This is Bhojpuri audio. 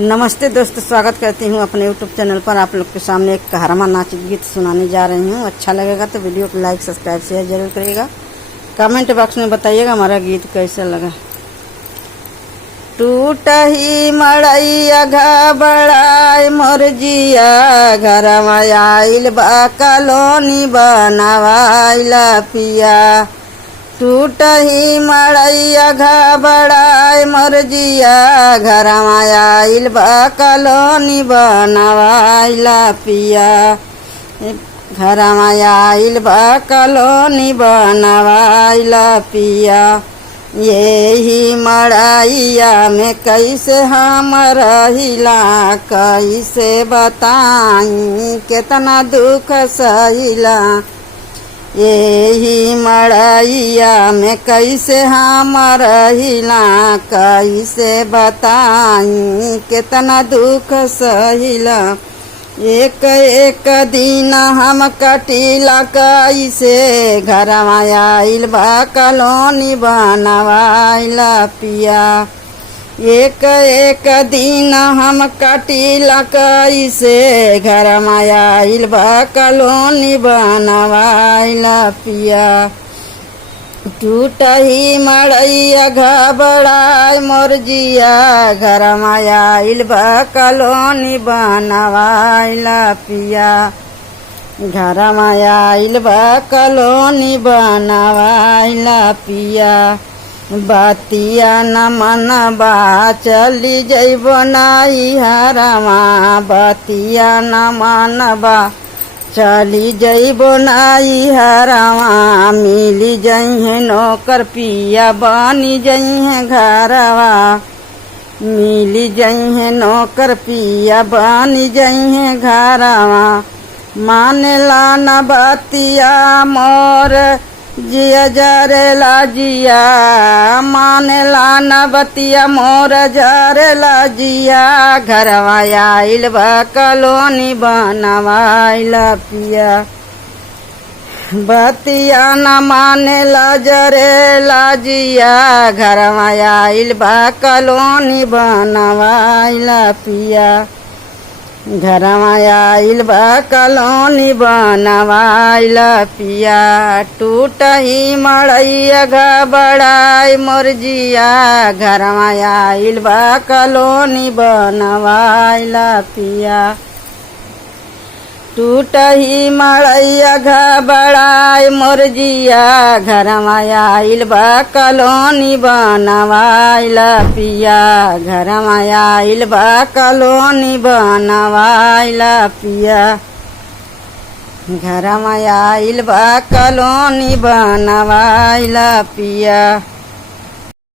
नमस्ते दोस्तों, स्वागत करती हूँ अपने YouTube चैनल पर। आप लोग के सामने एक कहरमा नाच गीत सुनाने जा रही हूँ। अच्छा लगेगा तो वीडियो को लाइक सब्सक्राइब शेयर जरूर करिएगा। कमेंट बॉक्स में बताइएगा हमारा गीत कैसा लगा। टूटही मड़ैया घबराए मोर जिया, घरमा आइल बा कॉलोनी बनवाइला पिया। टूटही मड़ैया घबराए मोर जिया, घरमा आइल बा कॉलोनी बनवाइला पिया। घरमा आइल बा कॉलोनी बनवाइला पिया। यही मड़ैया में कैसे हम रहिला, कैसे बताई कितना दुख सहिला। यही मड़ैया में कैसे हम रहिला, कैसे बताई कितना दुख सहिला। एक एक दिन हम कटिला कैसे, घरमा आइल बा कॉलोनी बनवाइला पिया। एक एक दिन हम कटिला कैसे, घरमा आइल बा कॉलोनी बनवाइला पिया। टूटही मड़ैया घबराए मोर जिया, घरमा आइल बा कॉलोनी बनवाइला पिया। घरमा आइल बा कॉलोनी बनवाइला पिया। बतिया न मनबा चली जइबो नैहरवा, बतिया न मनबा चली जइबो नैहरवा। मिली जइहे नौकर पिया बनी जइहे घरवा, मिली जइहे नौकर पिया बनी जइहे घरवा। मानेला न बतिया मोर जिया जरेला जिया, मानेला न बतिया मोर जरेला जिया। घरवा आइल बा कॉलोनी बनवाइला पिया। बतिया न मानेला जरेला जिया, घरवा आइल बा कॉलोनी बनवाइला पिया। घरमा आइल बा कॉलोनी बनवाइला पिया। टूटही मड़ैया घबराए मोर जिया, घरमा आइल बा कॉलोनी बनवाइला पिया। टूटही मड़ैया घबराए मोर जिया, घरमा आइल बा कॉलोनी बनवाइला पिया। घरमा आइल बा कॉलोनी बनवाइला पिया। घरमा आइल बा कॉलोनी बनवाइला पिया।